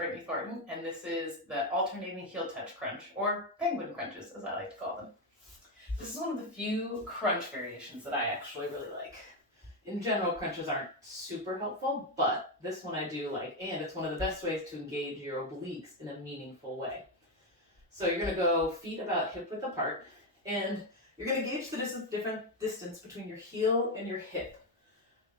Brittany Thornton, and this is the alternating heel touch crunch, or penguin crunches as I like to call them. This is one of the few crunch variations that I actually really like. In general, crunches aren't super helpful, but this one I do like, and it's one of the best ways to engage your obliques in a meaningful way. So you're going to go feet about hip width apart, and you're going to gauge the different distance between your heel and your hip.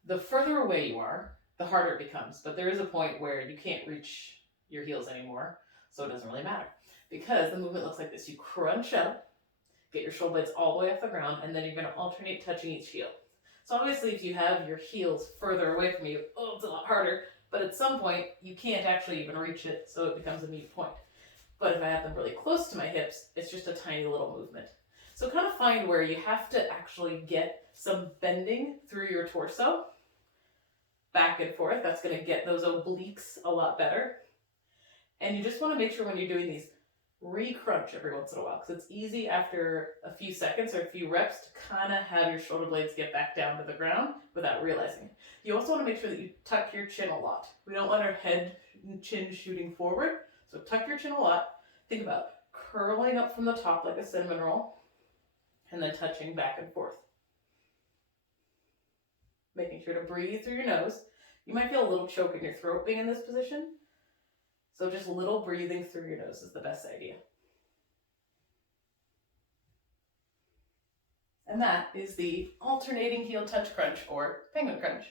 The further away you are, the harder it becomes, but there is a point where you can't reach your heels anymore, so it doesn't really matter. Because the movement looks like this. You crunch up, get your shoulder blades all the way off the ground, and then you're going to alternate touching each heel. So obviously if you have your heels further away from you, it's a lot harder, but at some point you can't actually even reach it, so it becomes a moot point. But if I have them really close to my hips, it's just a tiny little movement. So kind of find where you have to actually get some bending through your torso, back and forth. That's going to get those obliques a lot better. And you just want to make sure when you're doing these, re-crunch every once in a while, because it's easy after a few seconds or a few reps to kind of have your shoulder blades get back down to the ground without realizing it. You also want to make sure that you tuck your chin a lot. We don't want our head and chin shooting forward, so tuck your chin a lot. Think about curling up from the top like a cinnamon roll, and then touching back and forth. Making sure to breathe through your nose. You might feel a little choke in your throat being in this position. So just a little breathing through your nose is the best idea. And that is the alternating heel touch crunch, or penguin crunch.